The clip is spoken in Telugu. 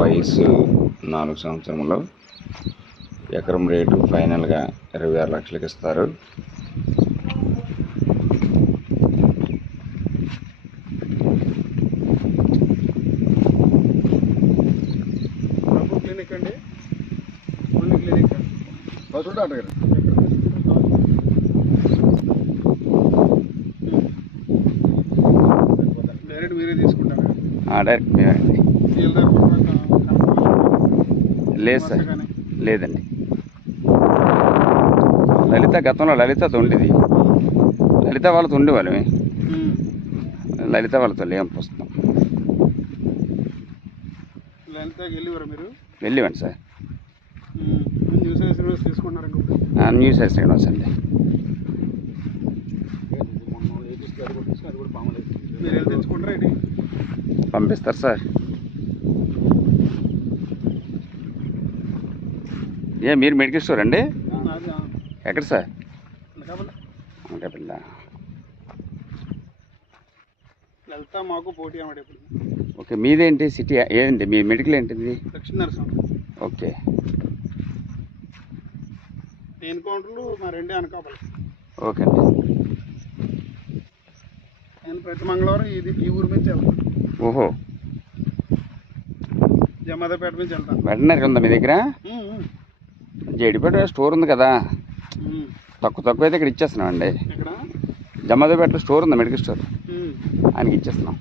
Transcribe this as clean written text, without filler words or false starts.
వయసు 4 సంవత్సరములు. ఎకరం రేటు ఫైనల్గా 26 లక్షలకి ఇస్తారు. క్లినిక్ అండి, క్లినిక్ డైరెక్ట్ మీరే తీసుకుంటారా? డైరెక్ట్ మేమండి. లేదు సార్, లేదండి. గతంలో లలిత ఉండేది. లలిత వాళ్ళతో ఉండేవాళ్ళమే. లలిత వాళ్ళతో లేం పుస్తకం. లలితకి వెళ్ళివారా మీరు? వెళ్ళివ్వండి సార్. న్యూస్ తీసుకున్నారు. న్యూస్ శ్రీనివాస్ అండి. మీరు వెళ్ళి తెచ్చుకుంటారా? ఇది పంపిస్తారు సార్. మీరు మెడికల్ స్టోర్ అండి? ఎక్కడ సార్? అనకాపల్లి. లలిత మాకు పోటీ అన్నమాట. ఇప్పుడు ఓకే, మీదేంటి సిటీ ఏంటి? మీ మెడికల్ ఏంటిది? దక్షిణ నరసం. ఓకే. నేను కౌంటర్లు మా రెండే అనకాపల్లి. ఓకే అండి. నేను ప్రతి మంగళవారం ఈ ఊరు నుంచి వెళ్తాను. ఓహో, జమాదాపేట నుంచి వెళ్తాను. వెటనరీ ఉందా మీ దగ్గర? జేడిపేట స్టోర్ ఉంది కదా, తక్కువ అయితే ఇక్కడ ఇచ్చేస్తున్నాం అండి. ఇక్కడ జమాదాపేటలో స్టోర్ ఉంది, మెడికల్ స్టోర్. ఆయనకి ఇచ్చేస్తున్నాం.